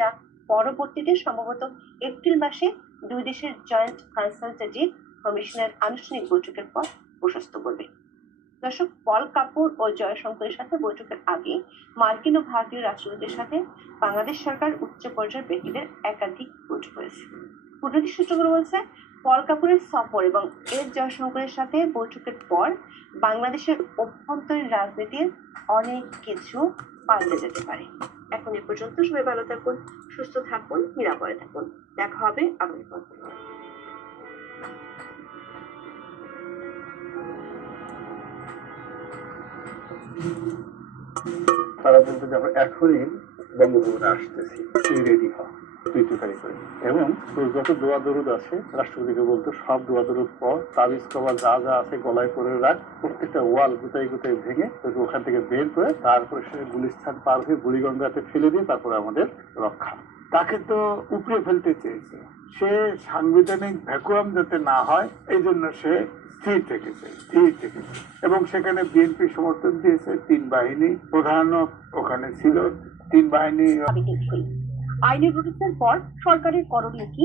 যা পরবর্তীতে সম্ভবত এপ্রিল মাসে দুই দেশের জয়েন্ট কনসালটেটিভ কমিশনের আনুষ্ঠানিক বৈঠকের পর প্রশস্ত করবে। দর্শক, পল কাপুর ও জয়শঙ্করের সাথে বৈঠকের আগে মার্কিন ও ভারতীয় রাষ্ট্রদূতের সাথে বাংলাদেশ সরকার উচ্চ পর্যায়ের ব্যক্তিদের একাধিক বৈঠক হয়েছে। কূটনৈতিক সূত্রগুলো বলছে, পল কাপুরের সফর এবং এস জয়শঙ্করের সাথে বৈঠকের পর বাংলাদেশের অভ্যন্তরীণ রাজনীতির অনেক কিছু পাল্টে যেতে পারে। এখন এ পর্যন্ত, সবাই ভালো থাকুন, সুস্থ থাকুন, নিরাপদে থাকুন। দেখা হবে আগামী পর্বে। তারা বলতো যে আমরা এখনই বঙ্গভবনে আসতেছি, তুই রেডি হ, তুই তুকারি করে। এবং তোর যত দোয়া দরুদ আছে রাষ্ট্রপতিকে বলতো সব দোয়া দরুদ পর, তাবিজ কভার যা যা আছে গলায় করে রাখ, প্রত্যেকটা ওয়াল গুতাই গুতাই ভেঙে তোকে ওখান থেকে বের করে তারপরে সে গুলিস্তান পার হয়ে বুড়িগঙ্গাতে ফেলে দিয়ে তারপরে আমাদের রক্ষা। তাকে তো উপড়ে ফেলতে চেয়েছে, সে সাংবিধানিক ভ্যাকুয়াম যাতে না হয় এই জন্য সে স্থির থেকেছে এবং সেখানে বিএনপি সমর্থন দিয়েছে। তিন বাহিনী প্রধান ওখানে ছিল, তিন বাহিনী। আইনের রুটিনের পর সরকারের করণীয় কি?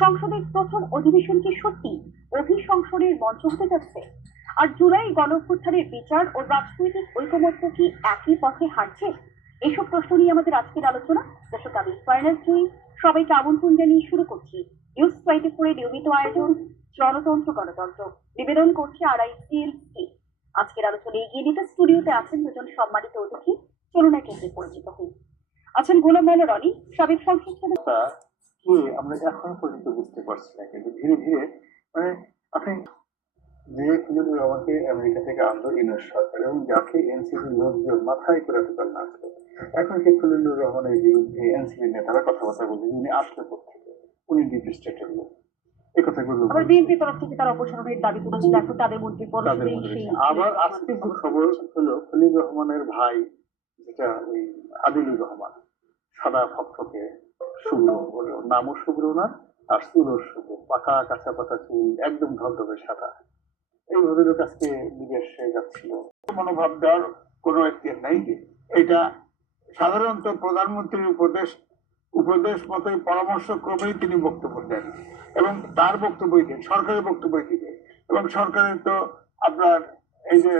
সংসদের প্রথম অধিবেশন কি সত্যি অভিশংসনের মঞ্চ হতে যাচ্ছে? আর জুলাই গণঅভ্যুত্থানের বিচার ও রাজনৈতিক ঐকমত্য কি একই পথে হাঁটছে? এইসব প্রশ্ন নিয়ে আমাদের আজকের আলোচনা। দর্শক, আমি ফাইনাল জুই সবাইকে আমন্ত্রণ জানিয়ে শুরু করছি নিউজ 24 নিয়মিত আয়োজন জনতন্ত্র গণতন্ত্র। নিবেদন করছে RICLC। আজকের আলোচনা এগিয়ে নিতে স্টুডিওতে আছেন দুজন সম্মানিত অতিথি। চলুন একে একে পরিচিত হই। আছেন গোলাম মাওলা রনি, সাবেক সংসদ সদস্য। কি আমরা এখন পর্যন্ত বুঝতে পারছি না, কিন্তু ধীরে ধীরে মানে আপনি যে ফিলিপুর রহমানকে আমেরিকা থেকে আনলো ইউনুস সরকার এবং যাকে এনসিপির লোকজন মাথায় করে টোকাল নাচলো, এখন কি ফিলিপুর রহমানের বিরুদ্ধে এনসিপি নেতারা কথাবার্তা বলছে উনি আসলে কোথেকে, উনি ডিপ স্টেটের লোক, এই কথাগুলো আবার বিএনপি তরফ থেকে তার অপসারণের দাবি করেছে। দেখো তাদের মধ্যে আবার আজকে যে খবর হলো খলিল রহমানের ভাই, যেটা ওই আদিলুর রহমান, সাদা ফকফকে শুভ্র, নামও শুভ্র না আর চুলও শুভ্র, পাকা কাঁচা পাতা চুল, একদম ধবধবে সাদা, এই ভদ্রলোক আজকে বিদেশে যাচ্ছিল। মনোভাব দেওয়ার কোনো এখতিয়ার নাই। এটা সাধারণত প্রধানমন্ত্রীর উপদেশ মতোই পরামর্শ ক্রমেই তিনি বক্তব্য দেন এবং তার বক্তব্যই দেন, সরকারের বক্তব্যই দিবে। এবং সরকারের তো আপনার এই যে